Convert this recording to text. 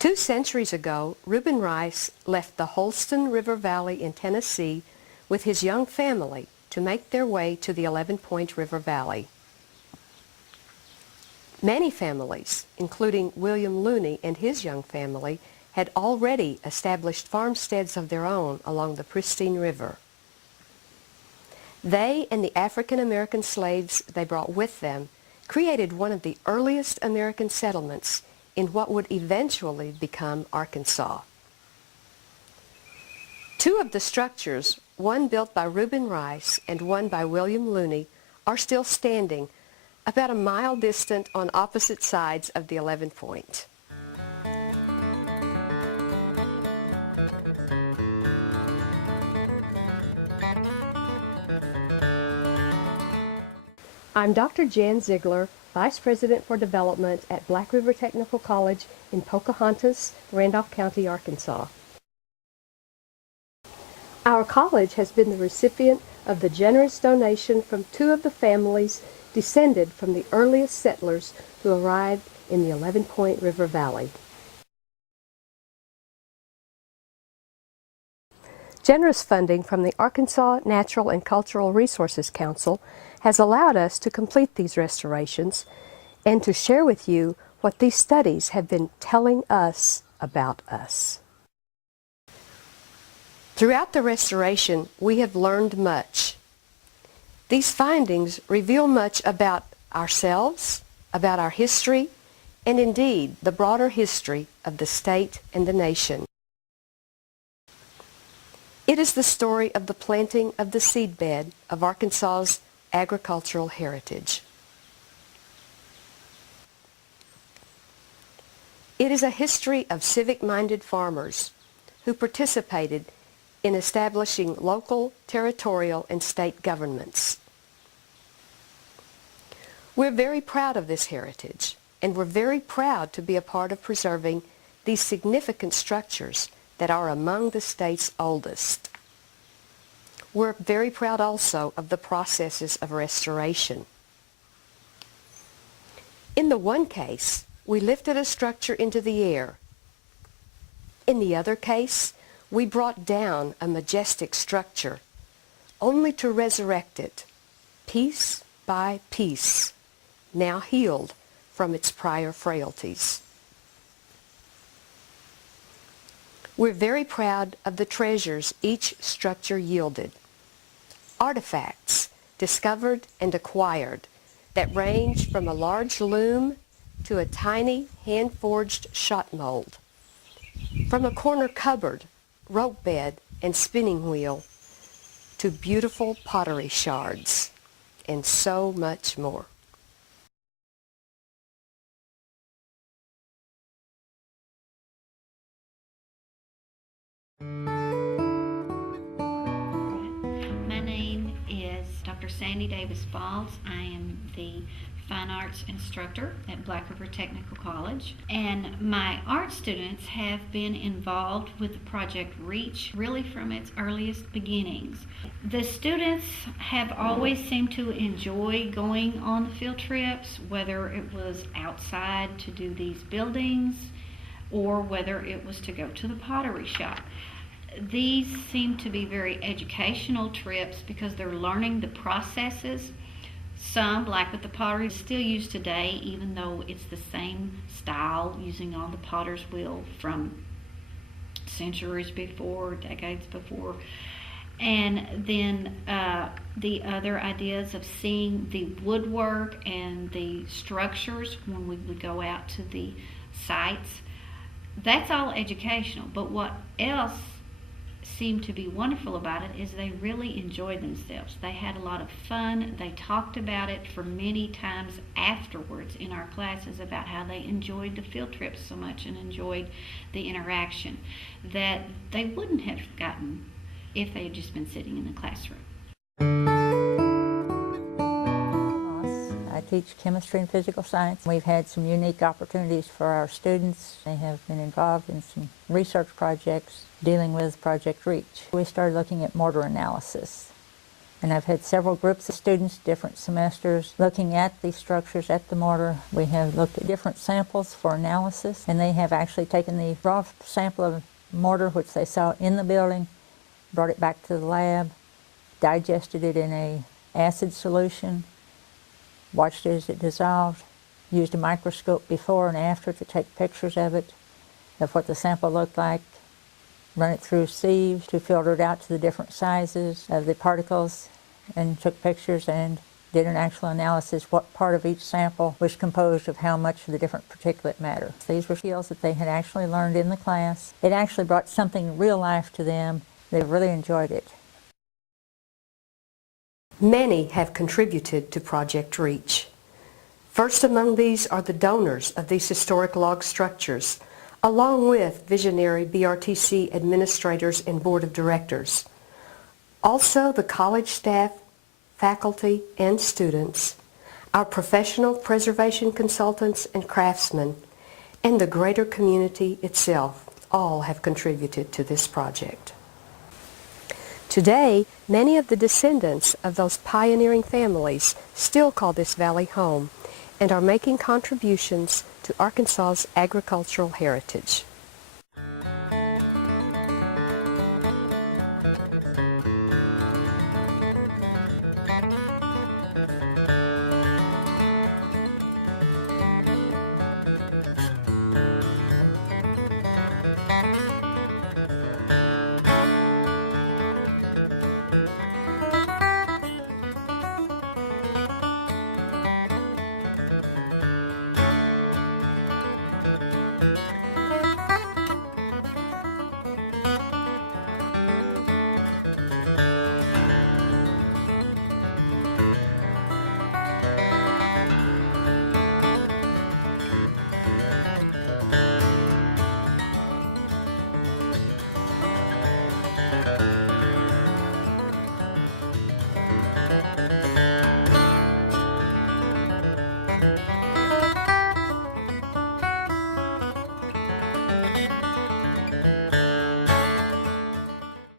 2 centuries ago, Reuben Rice left the Holston River Valley in Tennessee with his young family to make their way to the 11-Point River Valley. Many families, including William Looney and his young family, had already established farmsteads of their own along the pristine river. They and the African American slaves they brought with them created one of the earliest American settlements in what would eventually become Arkansas. 2 of the structures, one built by Reuben Rice and one by William Looney, are still standing about a mile distant on opposite sides of the 11-Point. I'm Dr. Jan Ziegler, Vice President for Development at Black River Technical College in Pocahontas, Randolph County, Arkansas. Our college has been the recipient of the generous donation from 2 of the families descended from the earliest settlers who arrived in the 11-Point River Valley. Generous funding from the Arkansas Natural and Cultural Resources Council has allowed us to complete these restorations and to share with you what these studies have been telling us about us. Throughout the restoration, we have learned much. These findings reveal much about ourselves, about our history, and indeed the broader history of the state and the nation. It is the story of the planting of the seedbed of Arkansas's agricultural heritage. It is a history of civic-minded farmers who participated in establishing local, territorial, and state governments. We're very proud of this heritage, and we're very proud to be a part of preserving these significant structures that are among the state's oldest. We're very proud also of the processes of restoration. In the one case, we lifted a structure into the air. In the other case, we brought down a majestic structure, only to resurrect it, piece by piece, now healed from its prior frailties. We're very proud of the treasures each structure yielded. Artifacts discovered and acquired that range from a large loom to a tiny hand-forged shot mold, from a corner cupboard, rope bed, and spinning wheel to beautiful pottery shards, and so much more. My name is Dr. Sandy Davis Balls. I am the Fine Arts instructor at Black River Technical College, and my art students have been involved with the Project REACH really from its earliest beginnings. The students have always seemed to enjoy going on the field trips, whether it was outside to do these buildings or whether it was to go to the pottery shop. These seem to be very educational trips because they're learning the processes. Some, like with the pottery, is still used today, even though it's the same style, using all the potter's wheel from centuries before, decades before. And then the other ideas of seeing the woodwork and the structures when we would go out to the sites. That's all educational, but what else seemed to be wonderful about it is they really enjoyed themselves. They had a lot of fun. They talked about it for many times afterwards in our classes about how they enjoyed the field trips so much and enjoyed the interaction that they wouldn't have gotten if they had just been sitting in the classroom. I teach chemistry and physical science. We've had some unique opportunities for our students. They have been involved in some research projects dealing with Project REACH. We started looking at mortar analysis And I've had several groups of students, different semesters, looking at these structures at the mortar. We have looked at different samples for analysis, and they have actually taken the raw sample of mortar, which they saw in the building, brought it back to the lab, digested it in a acid solution, watched it as it dissolved, used a microscope before and after to take pictures of it, of what the sample looked like, run it through sieves to filter it out to the different sizes of the particles, and took pictures and did an actual analysis what part of each sample was composed of how much of the different particulate matter. These were skills that they had actually learned in the class. It actually brought something real life to them. They really enjoyed it. Many have contributed to Project REACH. First among these are the donors of these historic log structures, along with visionary BRTC administrators and board of directors. Also the college staff, faculty, and students, our professional preservation consultants and craftsmen, and the greater community itself all have contributed to this project. Today, many of the descendants of those pioneering families still call this valley home and are making contributions to Arkansas's agricultural heritage.